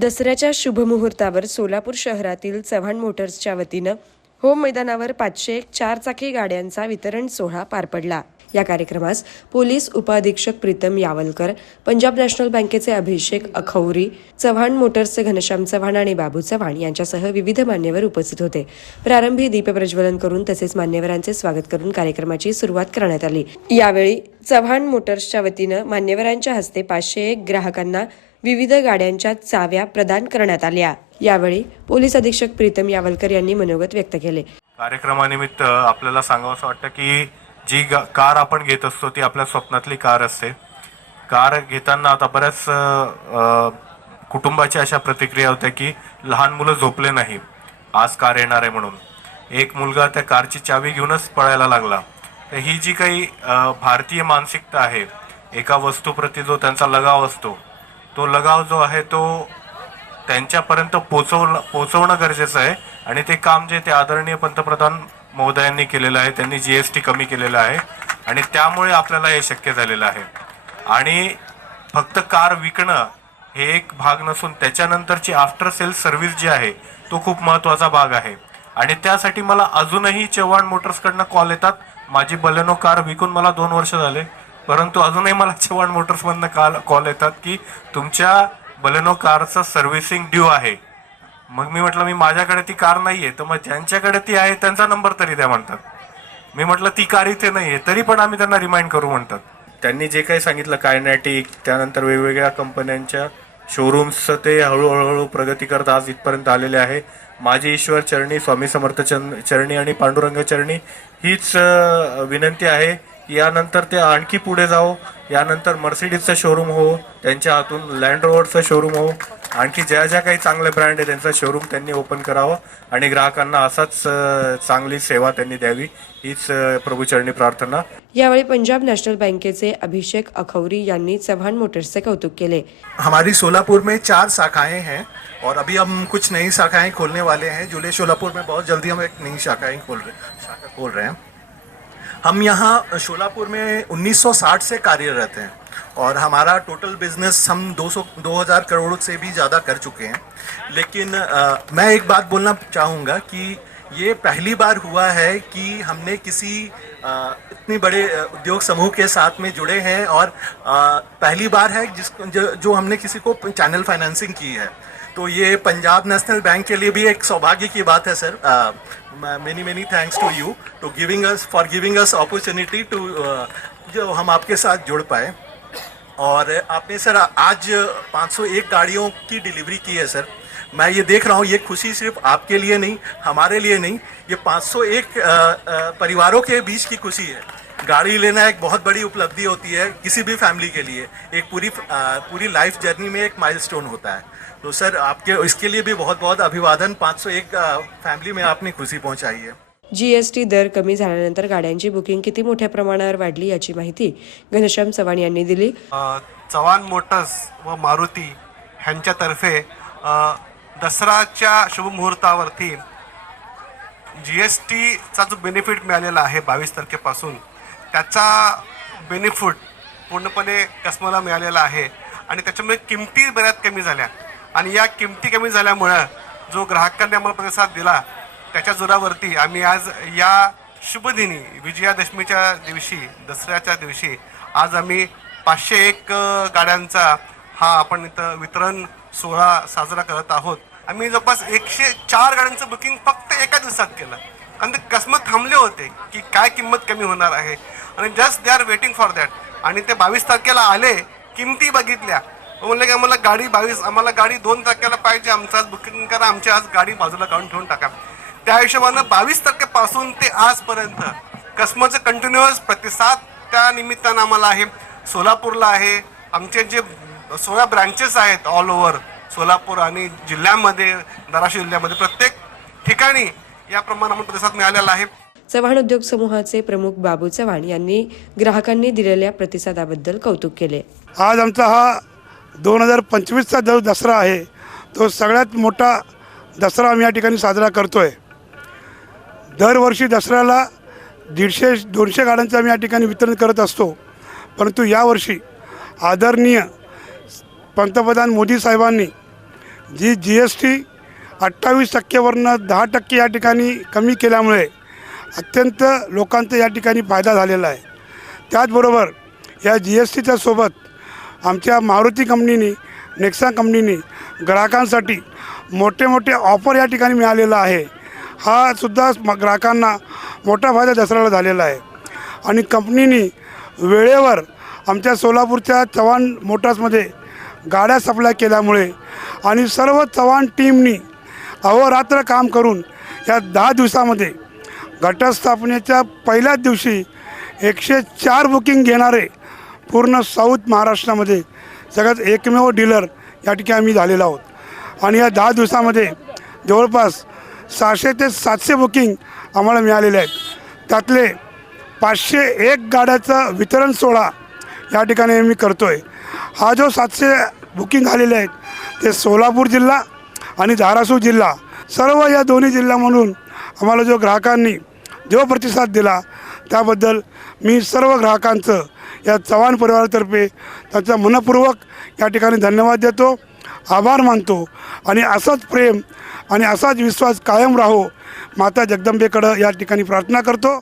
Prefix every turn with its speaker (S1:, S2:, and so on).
S1: दसऱ्याच्या शुभमुहूर्तावर सोलापूर शहरातील चव्हाण मोटर्सच्या वतीनं होम मैदानावर पाचशे एक चारचाकी गाड्यांचा वितरण सोहळा पार पडला. या कार्यक्रमास पोलीस उपाधीक्षक प्रीतम यावलकर पंजाब नॅशनल बँकेचे अभिषेक अखौरी चव्हाण मोटर्सचे घनश्याम चव्हाण आणि बाबू चव्हाण यांच्यासह विविध मान्यवर उपस्थित होते. प्रारंभी दीपप्रज्वलन करून तसेच मान्यवरांचे स्वागत करून कार्यक्रमाची सुरुवात करण्यात आली. यावेळी चव्हाण मोटर्सच्या वतीनं मान्यवरांच्या हस्ते पाचशे एक ग्राहकांना विविध गाड्यांच्या चाव्या प्रदान करण्यात आल्या. यावेळी पोलीस अधीक्षक प्रीतम यावलकर यांनी मनोगत व्यक्त केले.
S2: कार्यक्रमानिमित्त आपल्याला सांगावंसं वाटतं की जी ग- कार आपण घेत असतो ती आपल्या स्वप्नातली कार असते. कार घेताना आता बऱ्याच कुटुंबाच्या अशा प्रतिक्रिया होत्या की लहान मुलं झोपले नाही. आज कार येणार आहे म्हणून. एक मुलगा त्या कारची चावी घेऊनच पळायला लागला. तर ही जी काही भारतीय मानसिकता आहे एका वस्तूप्रती जो त्यांचा लगाव असतो तो लगाव जो आहे तो त्यांच्यापर्यंत पोचवणं पोचवणं गरजेचं आहे. आणि ते काम जे ते आदरणीय पंतप्रधान महोदयांनी केलेलं आहे त्यांनी जी एस टी कमी केलेलं आहे. आणि त्यामुळे आपल्याला हे शक्य झालेलं आहे. आणि फक्त कार विकणं हे एक भाग नसून त्याच्यानंतरची आफ्टर सेल सर्व्हिस जी आहे तो खूप महत्त्वाचा भाग आहे. आणि त्यासाठी मला अजूनही चव्हाण मोटर्सकडनं कॉल येतात. माझी बलेनो कार विकून मला दोन वर्ष झाले. परंतु अजूनही मला चव्हाण मोटर्समधनं काल कॉल येतात की तुमच्या बलेनो कारचं सर्व्हिसिंग ड्यू आहे. मग मी म्हटलं मी माझ्याकडे ती कार नाही आहे तर मग ज्यांच्याकडे ती आहे त्यांचा नंबर तरी द्या म्हणतात. मी म्हटलं ती कार इथे नाही आहे तरी पण आम्ही त्यांना रिमाइंड करू म्हणतात. त्यांनी जे काही सांगितलं कायनॅटिक त्यानंतर वेगवेगळ्या कंपन्यांच्या शोरूम्सचं ते हळूहळू प्रगती करत आज इथपर्यंत आलेले आहे. माझी ईश्वर चरणी स्वामी समर्थ चरणी आणि पांडुरंग चरणी हीच विनंती आहे. यानंतर ते आणखी पुढे जाओ यानंतर मर्सिडीजचं शोरूम हो त्यांच्या हातून लँड रोवरचं शोरूम हो आणखी ज्या ज्या काही चांगले ब्रँड आहे त्यांचं शोरूम त्यांनी ओपन करावं आणि ग्राहकांना असाच चांगली सेवा त्यांनी द्यावी हीच प्रभूचरणी प्रार्थना.
S1: यावेळी पंजाब नॅशनल बँकेचे अभिषेक अखौरी यांनी चव्हाण मोटर्सचे कौतुक केले.
S3: हमारी सोलापुर में चार शाखाएं हैं और अभी हम कुछ नई शाखाएं खोलने वाले हैं. जुले सोलापुर में बहुत जल्दी हम एक नई शाखाएं खोल रहे शाखा खोल रहे हैं। हम यहाँ शोलापुर में 1960 से कार्यरत हैं और हमारा टोटल बिज़नेस हम 200 2000 करोड़ से भी ज़्यादा कर चुके हैं। लेकिन अ, मैं एक बात बोलना चाहूँगा कि ये पहली बार हुआ है कि हमने किसी अ, इतने बड़े उद्योग समूह के साथ में जुड़े हैं और अ, पहली बार है जिस जो, जो हमने किसी को चैनल फाइनेंसिंग की है। तो ये पंजाब नेशनल बैंक के लिए भी एक सौभाग्य की बात है sir many many thanks to you to giving us for giving us opportunity to जो हम आपके साथ जुड़ पाए। और आपने सर आज 501 गाड़ियों की डिलीवरी की है सर मैं ये देख रहा हूँ ये खुशी सिर्फ़ आपके लिए नहीं हमारे लिए नहीं ये 501 अ, अ, परिवारों के बीच की खुशी है। गाड़ी लेना एक बहुत बड़ी उपलब्धि होती है किसी भी फैमिली के लिए। एक पूरी अ, पूरी लाइफ जर्नी में एक माइलस्टोन होता है। तो सर आपके इसके लिए भी बहुत बहुत अभिवादन 501 अ, फैमिली में आपने खुशी पहुंचाई है।
S1: जीएसटी दर कमी झाल्यानंतर गाड्यांची बुकिंग किती मोठ्या प्रमाणावर वाढली याची माहिती घनश्याम चव्हाण यांनी दिली.
S4: चव्हाण मोटर्स व मारुती ह्यांच्यातर्फे दसराच्या शुभमुहूर्तावरती जी एस टीचा जो बेनिफिट मिळालेला आहे बावीस तारखेपासून त्याचा बेनिफिट पूर्णपणे कस्टमरला मिळालेला आहे. आणि त्याच्यामुळे किमती बऱ्याच कमी झाल्या. आणि या किमती कमी झाल्यामुळं जो ग्राहकांनी आम्हाला प्रतिसाद दिला त्याच्या जोरावरती आम्ही आज या शुभदिनी विजयादशमीच्या दिवशी दसऱ्याच्या दिवशी आज आम्ही पाचशे एक गाड्यांचा हा आपण इथं वितरण सोहळा साजरा करत आहोत. आम्ही जवळपास एकशे चार गाड्यांचं बुकिंग फक्त एका दिवसात केलं. कारण ते कस्टमर थांबले होते की काय किंमत कमी होणार आहे. आणि just they are waiting for that आणि ते बावीस तारखेला आले किमती बघितल्या. म्हणलं म्हणले की आम्हाला गाडी बावीस आम्हाला गाडी दोन तारखेला पाहिजे आमचं आज बुकिंग करा आमची आज गाडी बाजूला काढून ठेवून टाका. त्या हिशोबानं बावीस तारखेपासून ते आजपर्यंत कस्टमरचं कंटिन्युअस प्रतिसाद त्या निमित्तानं आम्हाला आहे. सोलापूरला आहे. आमचे जे सोळा ब्रँचेस आहेत ऑल ओव्हर सोलापूर आणि जिल्ह्यामध्ये धाराशिव जिल्ह्यामध्ये प्रत्येक ठिकाणी याप्रमाणे आम्हाला प्रतिसाद मिळालेला आहे.
S1: चव्हाण उद्योग समूहाचे प्रमुख बाबू चव्हाण यांनी ग्राहकांनी दिलेल्या प्रतिसादाबद्दल कौतुक केले.
S5: आज आमचा हा दोन हजार पंचवीसचा जो दसरा आहे तो सगळ्यात मोठा दसरा आम्ही या ठिकाणी साजरा करतो आहे दरवर्षी दसऱ्याला दीडशे दोनशे गाड्यांचं आम्ही या ठिकाणी वितरण करत असतो. परंतु यावर्षी आदरणीय पंतप्रधान मोदी साहेबांनी जी जी एस टी अठ्ठावीस टक्केवरनं दहा टक्के या ठिकाणी कमी केल्यामुळे अत्यंत लोकांचा या ठिकाणी फायदा झालेला आहे. त्याचबरोबर या जी एस टीच्या सोबत आमच्या मारुती कंपनीनी नेक्सा कंपनीनी ग्राहकांसाठी मोठे मोठे ऑफर या ठिकाणी मिळालेला आहे. हा सुद्धा ग्राहकांना मोठा फायदा दसऱ्याला झालेला आहे. आणि कंपनीनी वेळेवर आमच्या सोलापूरच्या चव्हाण मोटर्समध्ये गाड्या सप्लाय केल्यामुळे आणि सर्व चव्हाण टीमनी अहोरात्र काम करून या दहा दिवसामध्ये घटस्थापनेच्या पहिल्याच दिवशी एकशे चार बुकिंग घेणारे पूर्ण साऊथ महाराष्ट्रामध्ये सगळ्यात एकमेव डीलर या ठिकाणी आम्ही झालेलो आहोत. आणि या दहा दिवसामध्ये जवळपास सहाशे ते सातशे बुकिंग आम्हाला मिळालेले आहेत. त्यातले पाचशे एक गाड्याचं वितरण सोहळा या ठिकाणी आम्ही करतो आहे हा जो सातशे बुकिंग आलेले आहेत ते सोलापूर जिल्हा आणि धाराशिव जिल्हा सर्व या दोन्ही जिल्हा म्हणून आम्हाला जो ग्राहकांनी जो प्रतिसाद दिला त्याबद्दल मी सर्व ग्राहकांचं या चव्हाण परिवारातर्फे त्यांचा मनपूर्वक या ठिकाणी धन्यवाद देतो आभार मानतो आणि असंच प्रेम आणि असाच विश्वास कायम राहो माता जगदंबेकडं या ठिकाणी प्रार्थना करतो.